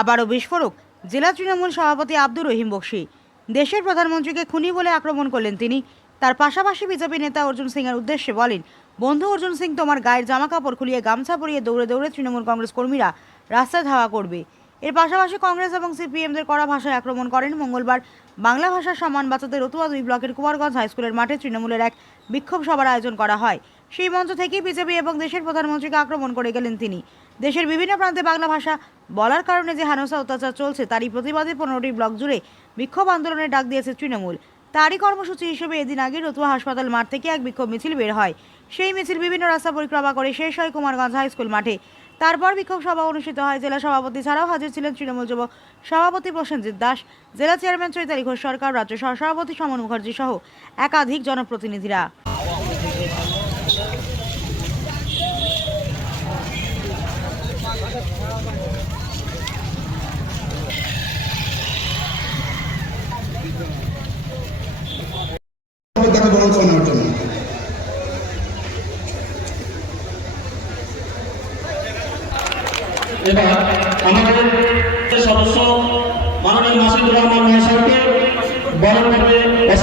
আবারও বিস্ফোরক। জেলা তৃণমূল সভাপতি আব্দুর রহিম বক্সি। দেশের প্রধানমন্ত্রীকে খুনি বলে আক্রমণ করলেন তিনি। তার পাশাপাশি বিজেপি নেতা অর্জুন সিংয়ের উদ্দেশ্যে বলেন, বন্ধু অর্জুন সিং, তোমার গায়ের জামা কাপড় খুলিয়ে গামছা পরিয়ে দৌড়ে দৌড়ে তৃণমূল কংগ্রেস কর্মীরা রাস্তায় ধাওয়া করবে। এর পাশাপাশি কংগ্রেস এবং সিপিএমদের কড়া ভাষায় আক্রমণ করেন মঙ্গলবার বাংলা ভাষার সম্মান বাঁচাতে রতুয়া দুই ব্লকের কুমারগঞ্জ হাইস্কুলের মাঠে তৃণমূলের এক বিক্ষোভ সভার আয়োজন করা হয়। সেই মঞ্চ থেকেই বিজেপি এবং দেশের প্রধানমন্ত্রীকে আক্রমণ করে গেলেন তিনি। দেশের বিভিন্ন প্রান্তে বাংলা ভাষা বলার কারণে যে হানসা অত্যাচার চলছে, তারই প্রতিবাদে পনেরোটি ব্লক জুড়ে বিক্ষোভ আন্দোলনের ডাক দিয়েছে তৃণমূল। তারই কর্মসূচি হিসেবে এদিন আগে রতুয়া হাসপাতাল মাঠ থেকে এক বিক্ষোভ মিছিল বের হয়। সেই মিছিল বিভিন্ন রাস্তা পরিক্রমা করে শেষ হয় কুমারগঞ্জ হাই স্কুল মাঠে। তারপর বিক্ষোভ সভা অনুষ্ঠিত হয়। জেলা সভাপতি ছাড়াও হাজির ছিলেন তৃণমূল যুব সভাপতি প্রসেনজিৎ দাস, জেলা চেয়ারম্যান চৈতালি ঘোষ সরকার, রাজ্য সহ সভাপতি সমন মুখার্জি সহ একাধিক জনপ্রতিনিধিরা তাকে বরণ করে নেওয়ার জন্য এবার আমাদের সদস্য মাননীয় মাসুদুর রহমান মহাশয়কে বরণ করবে অসুবিধা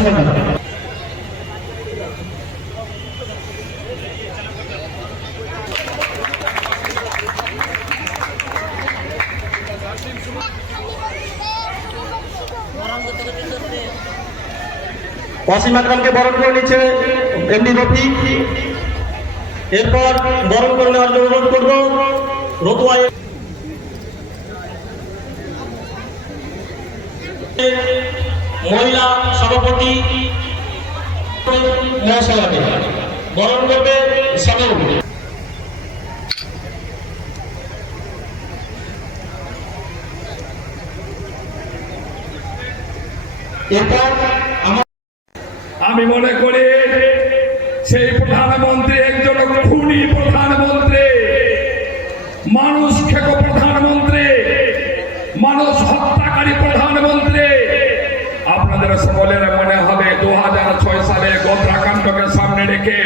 ওয়াসিম আকরামকে বরণ করে নিচ্ছে এমডি রফিক। এরপর বরণ করে নেওয়ার জন্য অনুরোধ করব রতুয়া মহিলা সভাপতি মহাসভাকে বরণ করবে এরপর আমি মনে করি সেই প্রধানমন্ত্রী একজন খুনি প্রধানমন্ত্রী। মানুষ আপনাদের সকলের মনে হবে দু সালে গোদ্রাকাণ্ডকে সামনে রেখে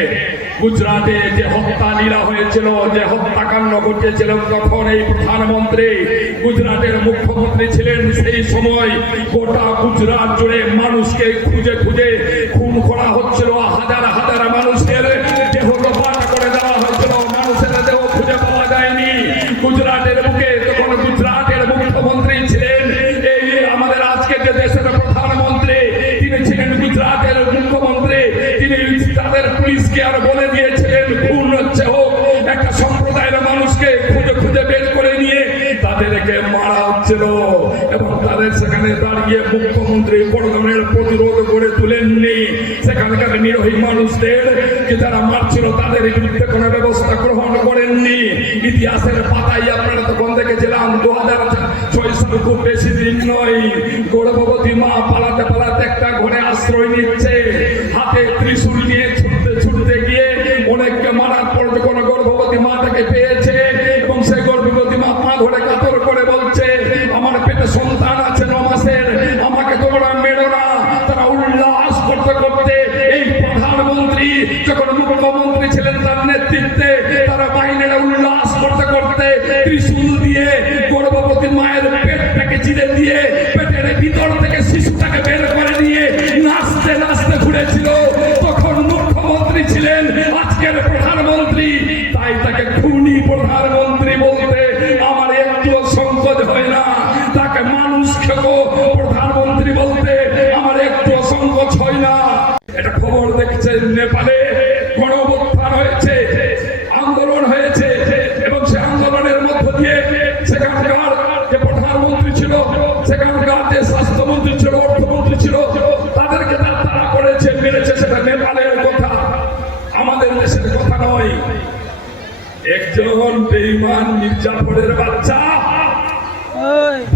গুজরাটে যে হত্যা লীলা হয়েছিল, যে হত্যাকাণ্ড ঘটেছিল, তখন এই প্রধানমন্ত্রী গুজরাটের মুখ্যমন্ত্রী ছিলেন সেই সময় গোটা গুজরাট জুড়ে মানুষকে খুঁজে খুঁজে খুন করা হচ্ছিল। হাজার হাজার মানুষের দেহ করে দেওয়া হচ্ছিল মানুষের দেহ খুঁজে পাওয়া যায়নি। গুজরাটের বুকে মানুষকে খুঁজে খুঁজে বের করে নিয়ে তাদেরকে মারা হচ্ছিল। এবং তাদের সেখানে দাঁড়িয়ে মুখ্যমন্ত্রী বড় প্রতিরোধ করে তুলেননি। সেখানকার নিরীহ মানুষদের যে যারা মারছিল তাদের বিরুদ্ধে কোনো ব্যবস্থা গ্রহণ করেননি। ইতিহাসের পাতায় আপনারা তখন দেখেছিলাম দু হাজার ছয় সাল খুব বেশি দিন নয়। গর্ভবতী মা পালাতে পালাতে একটা ঘরে আশ্রয় নিচ্ছে। হাতে ত্রিশূল সংকোচ হয় না। তাকে মানুষ খেকো প্রধানমন্ত্রী বলতে আমার একটু সংকোচ হয় না। এটা খবর দেখছেন নেপালে, গণঅভ্যুত্থান হয়েছে, আন্দোলন হয়েছে, এবং সে আন্দোলনের মধ্য দিয়ে সেখানকার যে প্রধানমন্ত্রী ছিল, সেখানকার যে স্বাস্থ্যমন্ত্রী ছিল, অর্থমন্ত্রী ছিল, তাদেরকে তারা করেছে, মেরেছে, সেটা নেপালের কথা, আমাদের দেশের কথা নয়। একজন বেইমান মির্জাফরের বাচ্চা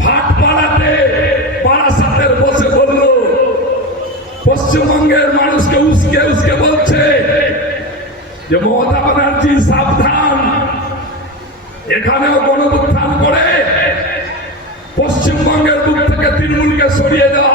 ভাট পাড়াতে পাড়াশাতের বসে বলল, পশ্চিমবঙ্গের মানুষকে উস্কে উস্কে বলছে যে মমতা ব্যানার্জি সাবধান। এখানেও গণপুত্থান করে পশ্চিমবঙ্গের বুক থেকে তৃণমূলকে সরিয়ে দেওয়া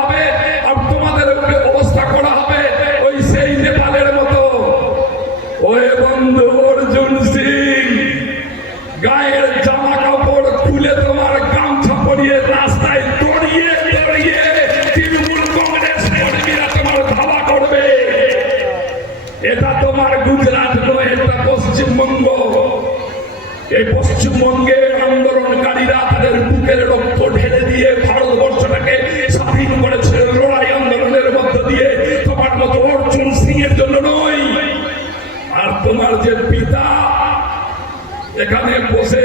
এটা তোমার গুজরাট নয়, এটা পশ্চিমবঙ্গ। এই পশ্চিমবঙ্গের আন্দোলনকারীরা তাদের বুকের রক্ত ঢেলে দিয়ে ভারতবর্ষটাকে স্বাধীন করেছে। লড়াই আন্দোলনের মধ্য দিয়ে তোমার মতো অর্জুন সিং এর জন্য নয়। আর তোমার যে পিতা, এখানে বসে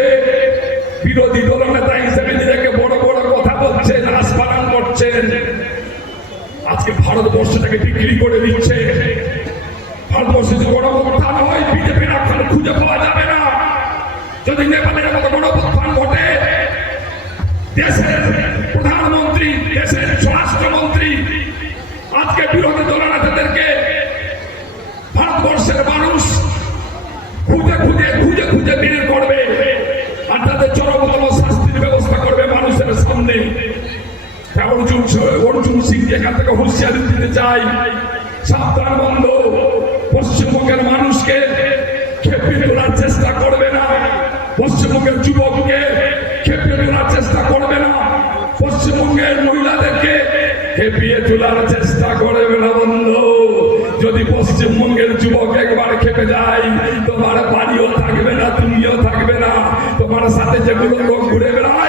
বিরোধী দলনেতা হিসেবে নিজেকে বড় বড় কথা বলছেন পালন করছেন। আজকে ভারতবর্ষটাকে বিক্রি করে দিচ্ছে। ভারতবর্ষে যদি গণপ্রধান হয় বিজেপির এখন খুঁজে পাওয়া যাবে না। যদি নেপালের মতো গণপ্রধান ঘটে, দেশের প্রধানমন্ত্রী, দেশের স্বরাষ্ট্রমন্ত্রী, আজকে বিরোধী দলনেতাদেরকে ভারতবর্ষের মানুষ খুঁজে খুঁজে খুঁজে খুঁজে বের করবে আর তাদের চরমতম শাস্তির ব্যবস্থা করবে মানুষের সামনে। অর্জুন অর্জুন সিং এখান থেকে হুঁশিয়ারি দিতে চাই সাবধান বন্ধ। পশ্চিমবঙ্গের মানুষকে খেপিয়ে তোলার চেষ্টা করবে না। পশ্চিমবঙ্গের যুবককে খেপিয়ে তোলার চেষ্টা করবে না। পশ্চিমবঙ্গের মহিলাদেরকে খেপিয়ে তোলার চেষ্টা করবে না বন্ধু। যদি পশ্চিমবঙ্গের যুবক একবার খেপে যায়, তোমার বাড়িও থাকবে না, তুমিও থাকবে না। তোমার সাথে যেগুলো লোক ঘুরে বেড়াবে